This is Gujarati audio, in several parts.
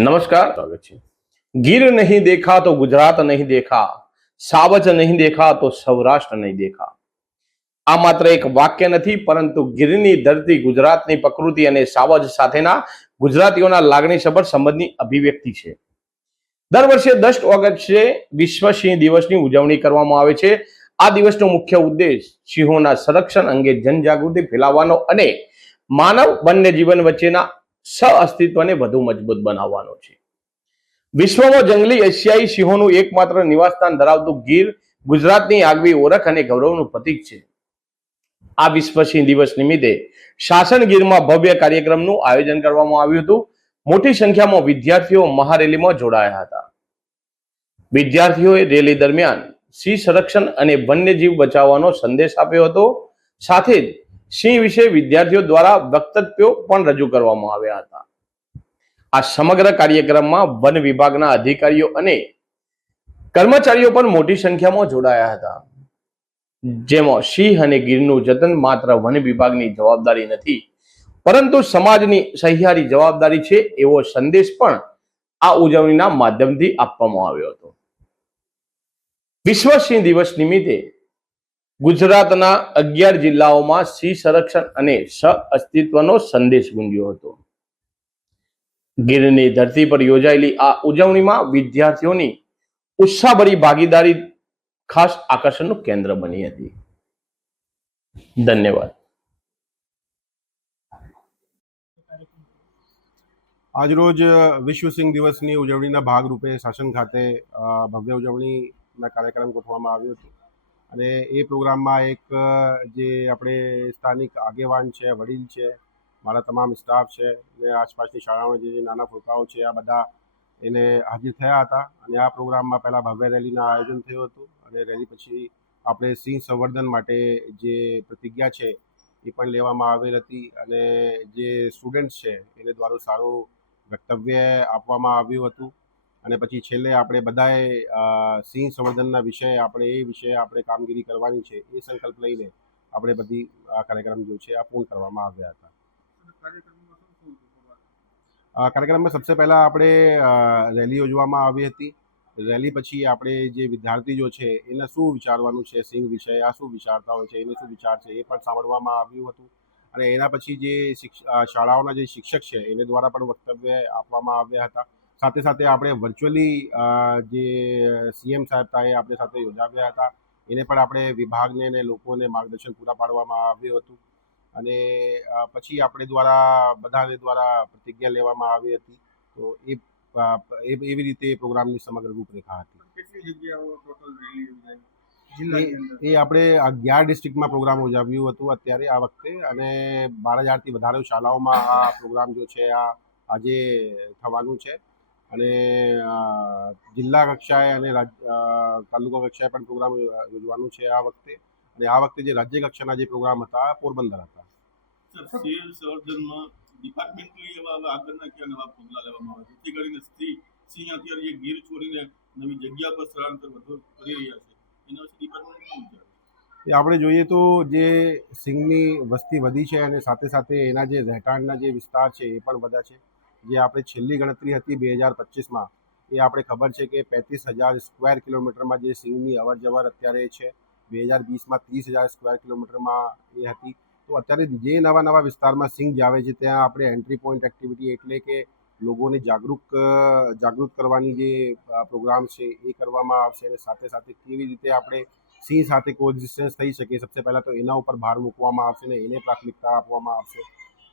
नमस्कार, स्वागत है। गिर नहीं देखा तो गुजरात नहीं देखा, सावज नहीं देखा तो सौराष्ट्र नहीं देखा। આ માત્ર એક વાક્ય નથી, પરંતુ ગીરની ધરતી, ગુજરાતની પ્રકૃતિ અને સાવજ સાથેના ગુજરાતીઓના લાગણીસભર સંબંધની અભિવ્યક્તિ છે। દર વર્ષે 10 ઓગસ્ટે વિશ્વ સિંહ દિવસની ઉજવણી કરવામાં આવે છે। આ દિવસનો મુખ્ય ઉદ્દેશ સિંહોના સંરક્ષણ અંગે જનજાગૃતિ ફેલાવવાનો અને માનવ વન્ય જીવન વચ્ચેના સહઅસ્તિત્વને વધુ મજબૂત બનાવવાનો છે। વિશ્વમાં જંગલી એશિયાઈ સિંહોનું એકમાત્ર નિવાસસ્થાન ધરાવતું ગીર ગુજરાતની આગવી ઓળખ અને ગૌરવનું પ્રતીક છે। આ વિશ્વ સિંહ દિવસ નિમિત્તે શાસન ગીરમાં ભવ્ય કાર્યક્રમનું આયોજન કરવામાં આવ્યું હતું। મોટી સંખ્યામાં વિદ્યાર્થીઓ મહારેલીમાં જોડાયા હતા। વિદ્યાર્થીઓએ રેલી દરમિયાન સિંહ સંરક્ષણ અને વન્યજીવ બચાવવાનો સંદેશ આપ્યો હતો। સાથે જ સિંહ વિશે વિદ્યાર્થીઓ દ્વારા વક્તવ્યો પણ રજૂ કરવામાં આવ્યા હતા। આ સમગ્ર કાર્યક્રમમાં વન વિભાગના અધિકારીઓ અને કર્મચારીઓ પણ મોટી સંખ્યામાં જોડાયા હતા, જેમાં સિંહ અને ગીરનું જતન માત્ર વન વિભાગની જવાબદારી નથી, પરંતુ સમાજની સહિયારી જવાબદારી છે એવો સંદેશ પણ આ ઉજવણીના માધ્યમથી આપવામાં આવ્યો હતો। વિશ્વ સિંહ દિવસ નિમિત્તે ગુજરાતના 11 જિલ્લાઓમાં સિંહ સંરક્ષણ અને સહઅસ્તિત્વનો સંદેશ ગુંજ્યો હતો। ગીરની ધરતી પર યોજાયેલી આ ઉજવણીમાં વિદ્યાર્થીઓની ઉત્સાહભરી ભાગીદારી ખાસ આકર્ષણનું કેન્દ્ર બની હતી। ધન્યવાદ। આજરોજ વિશ્વ સિંહ દિવસની ઉજવણીના ભાગરૂપે શાસન ખાતે ભવ્ય ઉજવણીના કાર્યક્રમ ગોઠવવામાં આવ્યો હતો અને એ પ્રોગ્રામમાં એક જે આપણે સ્થાનિક આગેવાન છે, વડીલ છે, મારા તમામ સ્ટાફ છે ને આસપાસની શાળાઓના જે નાના ફોકાઓ છે આ બધા એને હાજર થયા હતા અને આ પ્રોગ્રામમાં પહેલાં ભવ્ય રેલીના આયોજન થયું હતું અને રેલી પછી આપણે સિંહ સંવર્ધન માટે જે પ્રતિજ્ઞા છે એ પણ લેવામાં આવેલ હતી અને જે સ્ટુડન્ટ્સ છે એને દ્વારા સારું વક્તવ્ય આપવામાં આવ્યું હતું અને પછી છેલ્લે આપણે બધાએ સિંહ સંવર્ધનના વિષય આપણે એ વિષય આપણે કામગીરી કરવાની છે એ સંકલ્પ લઈને આપણે બધી આ કાર્યક્રમ जो છે આ પૂર્ણ કરવામાં આવ્યા હતા। કાર્યક્રમમાં સૌથી પહેલાં આપણે રેલી યોજવામાં આવી હતી। રેલી પછી આપણે જે વિદ્યાર્થી જો છે એને શું વિચારવાનું છે સિંહ વિષય, આ શું વિચારતા હોય છે, એને શું વિચાર છે એ પણ સાંભળવામાં આવ્યું હતું અને એના પછી જે શાળાઓના જે શિક્ષક છે એને દ્વારા પણ વક્તવ્ય આપવામાં આવ્યા હતા। સાથે સાથે આપણે વર્ચ્યુઅલી જે સીએમ સાહેબ હતા એ આપણી સાથે યોજાવ્યા હતા, એને પણ આપણે વિભાગને અને લોકોને માર્ગદર્શન પૂરા પાડવામાં આવ્યું હતું અને પછી આપણે દ્વારા બધાને દ્વારા પ્રતિજ્ઞા લેવામાં આવી હતી। તો એવી રીતે પ્રોગ્રામની સમગ્ર રૂપરેખા હતી। એ આપણે 11 ડિસ્ટ્રિક્ટમાં પ્રોગ્રામ યોજાવ્યું હતું અત્યારે આ વખતે અને 12,000થી વધારે શાળાઓમાં આ પ્રોગ્રામ जो છે આ આજે થવાનું છે અને જિલ્લા કક્ષાએ અને તાલુકા કક્ષાએ પણ પ્રોગ્રામ યોજવાનું છે આ વખતે અને આ વખતે જે રાજ્ય કક્ષાના જે પ્રોગ્રામ હતા પોરબંદર હતા। ડિપાર્ટમેન્ટલી એવા આગળના કયા નવા પગલાં લેવામાં આવે જેથી કરીને સિંહ અત્યારે જે ગીર છોડીને નવી જગ્યા પર સ્થળાંતર વધુ કરી રહ્યા છે એના વિશે ડિપાર્ટમેન્ટ શું વિચારે? એ આપણે જોઈએ તો જે સિંહની વસ્તી વધી છે અને સાથે સાથે એના જે રહેઠાણના જે વિસ્તાર છે એ પણ વધ્યા છે। જે આપણે છેલ્લી ગણતરી હતી 2025માં એ આપણે ખબર છે કે 35,000 સ્ક્વેર કિલોમીટરમાં જે સિંહની અવર જવર અત્યારે છે। 2020માં 30,000 સ્ક્વેર કિલોમીટરમાં એ હતી। તો અત્યારે જે નવા નવા વિસ્તારમાં સિંહ જ આવે છે ત્યાં આપણે એન્ટ્રી પોઈન્ટ એક્ટિવિટી એટલે કે લોકોને જાગૃત કરવાની જે પ્રોગ્રામ છે એ કરવામાં આવશે અને સાથે સાથે કેવી રીતે આપણે સિંહ સાથે કોએક્ઝિસ્ટન્સ થઈ શકે સૌથી પહેલાં તો એના ઉપર ભાર મૂકવામાં આવશે ને એને પ્રાથમિકતા આપવામાં આવશે।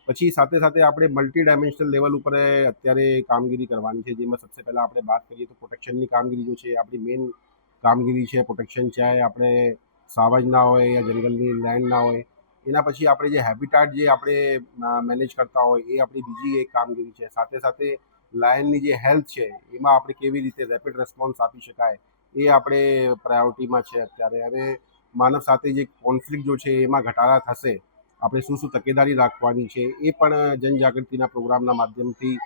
પછી સાથે સાથે આપણે મલ્ટી ડાયમેન્શનલ લેવલ ઉપર અત્યારે કામગીરી કરવાની છે જેમાં સૌથી પહેલાં આપણે વાત કરીએ તો પ્રોટેક્શનની કામગીરી जो છે આપણી મેઇન કામગીરી છે। પ્રોટેક્શન ચાહે આપણે સાવજના હોય या જંગલની લેન્ડના હોય એના પછી આપણે જે હેબિટાટ જે આપણે મેનેજ કરતા હોય એ આપણી બીજી એક કામગીરી છે। સાથે સાથે લાયનની જે હેલ્થ છે એમાં આપણે કેવી રીતે રેપિડ રેસ્પોન્સ આપી શકાય એ આપણે પ્રાયોરિટીમાં છે અત્યારે અને માનવ સાથે જે કોન્ફ્લિક્ટ जो છે એમાં ઘટાડા થશે, આપણે શું શું તકેદારી રાખવાની છે એ પણ જનજાગૃતિના પ્રોગ્રામના માધ્યમથી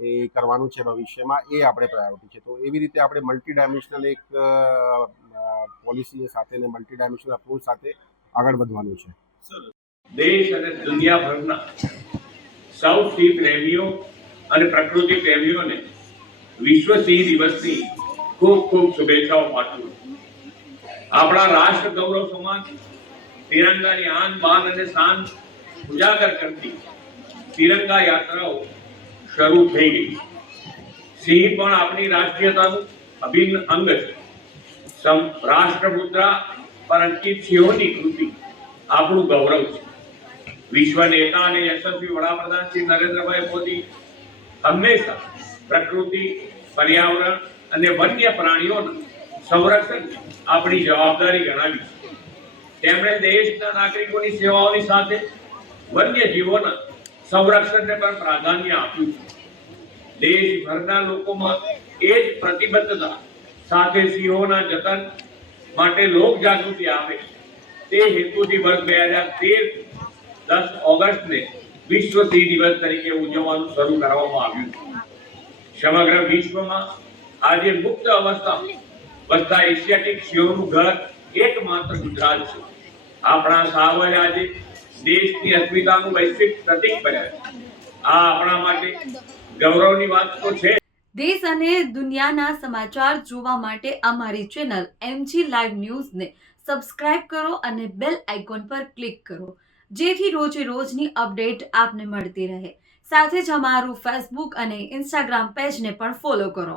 એ કરવાનું છે ભવિષ્યમાં, એ આપણે પ્રાયોરિટી છે। તો એવી રીતે આપણે મલ્ટી ડાયમેન્શનલ એક પોલિસી સાથે અને મલ્ટી ડાયમેન્શનલ અપ્રોચ સાથે આગળ વધવાનું છે। દેશ અને દુનિયાભરના સૌ સિંહ પ્રેમીઓ અને પ્રકૃતિ પ્રેમીઓને વિશ્વ સિંહ દિવસની ખૂબ ખૂબ શુભેચ્છાઓ પાઠવું છું. આપણા રાષ્ટ્ર ગૌરવ સમાન તિરંગાની આન બાન અને શાન ઉજાગર કરતી તિરંગા યાત્રાઓ શરૂ થઈ ગઈ. સિંહ પણ આપણી રાષ્ટ્રીયતાનું અભિન્ન અંગ છે. રાષ્ટ્રમુદ્રા પર અંકિત સિંહોની કૃતિ આપણું ગૌરવ છે. વિશ્વ નેતા અને યશસ્વી વડાપ્રધાન શ્રી નરેન્દ્રભાઈ મોદી હંમેશા પ્રકૃતિ, પર્યાવરણ અને વન્ય પ્રાણીઓના સંરક્ષણ આપણી જવાબદારી ગણાવી છે. તેમણે દેશના નાગરિકોની સેવાઓની સાથે વન્ય જીવોના સંરક્ષણને પણ પ્રાધાન્ય આપ્યું છે. દેશભરના લોકોમાં એ જ પ્રતિબદ્ધતા સાથે સિંહોના જતન માટે લોક જાગૃતિ આવે તે હેતુથી વર્ષ 2013 10 ઓગસ્ટને વિશ્વ સિંહ દિવસ તરીકે ઉજવવાનું શરૂ કરવામાં આવ્યું છે. સમગ્ર વિશ્વમાં આજે મુક્ત અવસ્થામાં વસતા એશિયાટિક સિંહોનું ઘર એકમાત્ર ગુજરાત છે. આપણા સાવજ આજે દેશની અસ્મિતાનું વૈશ્વિક પ્રતીક બન્યા છે. આ આપણા માટે ગૌરવની વાત તો છે. દેશ અને દુનિયાના સમાચાર જોવા માટે અમારી ચેનલ MG લાઈવ ન્યૂઝને સબસ્ક્રાઇબ કરો અને બેલ આઇકોન પર ક્લિક કરો, જેથી રોજે રોજની અપડેટ આપને મળતી રહે. સાથે જ અમારું ફેસબુક અને ઇન્સ્ટાગ્રામ પેજને પણ ફોલો કરો.